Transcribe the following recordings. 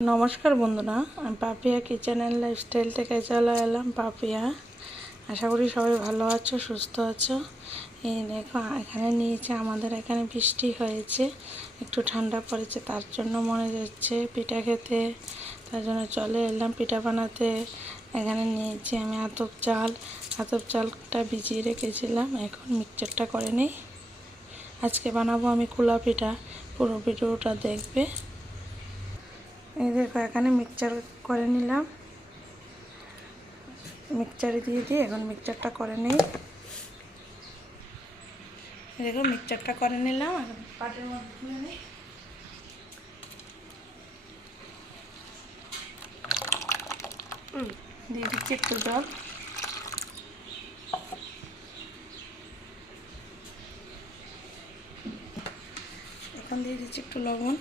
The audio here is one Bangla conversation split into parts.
নমস্কার বন্ধুরা, আমি পাপিয়া কিচেন অ্যান্ড লাইফস্টাইল থেকে চলে এলাম পাপিয়া। আশা করি সবাই ভালো আছো, সুস্থ আছো। এই দেখো, এখানে নিয়েছে, আমাদের এখানে বৃষ্টি হয়েছে, একটু ঠান্ডা পড়েছে, তার জন্য মনে যাচ্ছে পিঠা খেতে। তার জন্য চলে এলাম পিঠা বানাতে। এখানে নিয়েছি আমি আতপ চাল। আতপ চালটা ভিজিয়ে রেখেছিলাম, এখন মিক্সচারটা করে নিই। আজকে বানাবো আমি কুলা পিঠা, পুরো ভিডিওটা দেখবে। এই দেখো, এখানে মিক্সচার করে নিলাম। মিক্সচারে দিয়ে দিই এখন মিক্সচারটা করে নিই। দেখো মিক্সচারটা করে নিলাম, আর পাটের মধ্যে দিয়ে দিচ্ছি একটু জল। এখন দিয়ে দিচ্ছি একটু লবণ।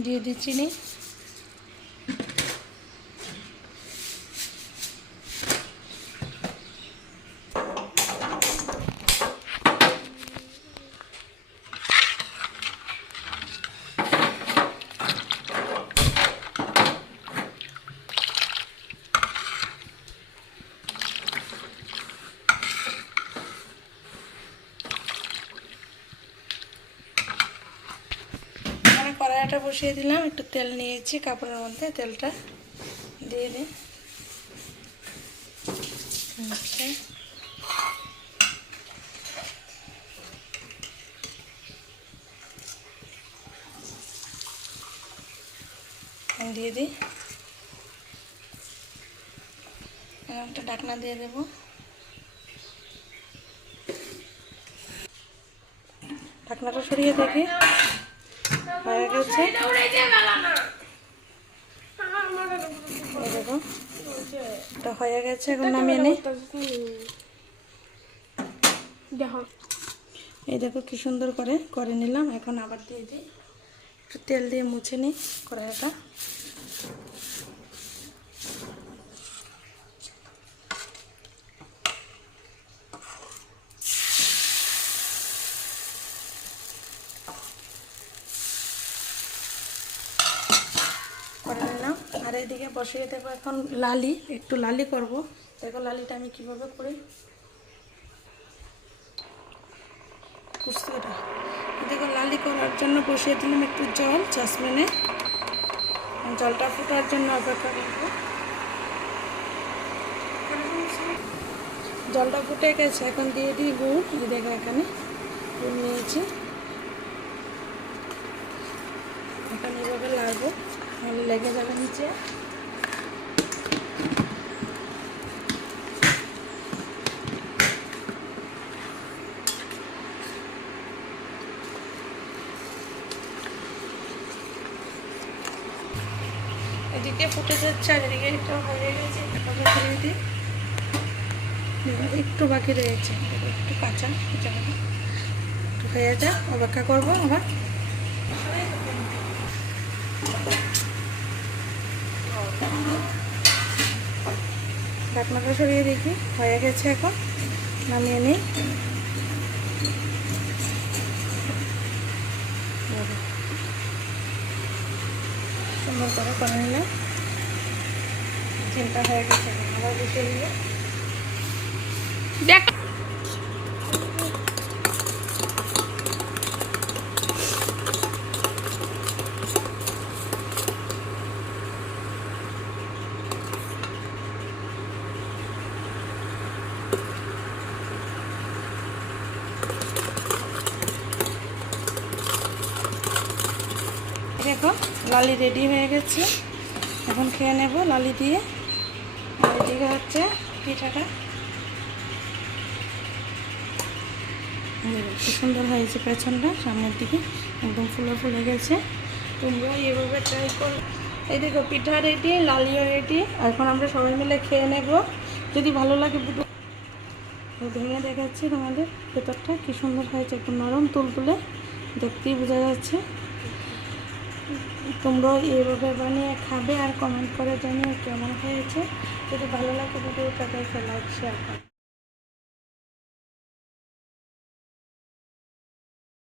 দিয়ে দিচ্ছি চিনি এখানে কড়াইটা বসিয়ে দিলাম, একটু তেল নিয়েছি, কাপড়ের মধ্যে তেলটা দিয়ে দিই। আচ্ছা। দিয়ে দিই। একটা ঢাকনা দিয়ে দেবো। ঢাকনাটা সরিয়ে দেখি। হয়ে গেছে। হয়ে এখন নামিয়ে নিই এই দেখো কি সুন্দর করে করে নিলাম। এখন আবার দিয়ে দিই। একটু তেল দিয়ে মুছে নিই কড়াইটা করে নিলাম আর এইদিকে বসিয়ে দেবো এখন লালি, একটু লালি করব। দেখো লালিটা আমি কীভাবে করি। দেখো লালি করার জন্য বসিয়ে দিলাম একটু জল চাষমেনে জলটা ফোটার জন্য অপেক্ষা করব। জলটা ফুটে গেছে, এখন দিয়ে দিই গুড় দেখো এখানে গুড় নিয়েছি। এখন এইভাবে লাগবো লেগে যাবে নিচে। এদিকে ফুটে যাচ্ছে আর এদিকে একটু হয়ে গেছে, একটু বাকি রয়েছে একটু কাঁচা একটু হয়ে যা অপেক্ষা করব আবার। ঢাকনাটা সরিয়ে দেখি, হয়ে গেছে এখন, নামিয়ে নিই। সুন্দর করে করে নিলাম। চিন্তা হয়ে গেছে, আবার বসে দেখ। দেখো, লালি রেডি হয়ে গেছে। এখন খেয়ে নেব লালি দিয়ে। আর এদিকে হচ্ছে পিঠাটা। কি সুন্দর হয়েছে পেছনটা, সামনের দিকে একদম ফুলে ফুলে গেছে। তোমরা এভাবে ট্রাই করো। এই দেখো, পিঠা রেডি লালিও রেডি এখন আমরা সবাই মিলে খেয়ে নেব। যদি ভালো লাগে ভেঙে দেখাচ্ছি তোমাদের ভেতরটা, কি সুন্দর হয়েছে, একটু নরম তুলতুলে দেখতেই বোঝা যাচ্ছে। তোমরাও এইভাবে বানিয়ে খাবে আর কমেন্ট করে জানিয়ে কেমন হয়েছে। যদি ভালো লাগে ভিডিওটা দেখে লাইক শেয়ার করো।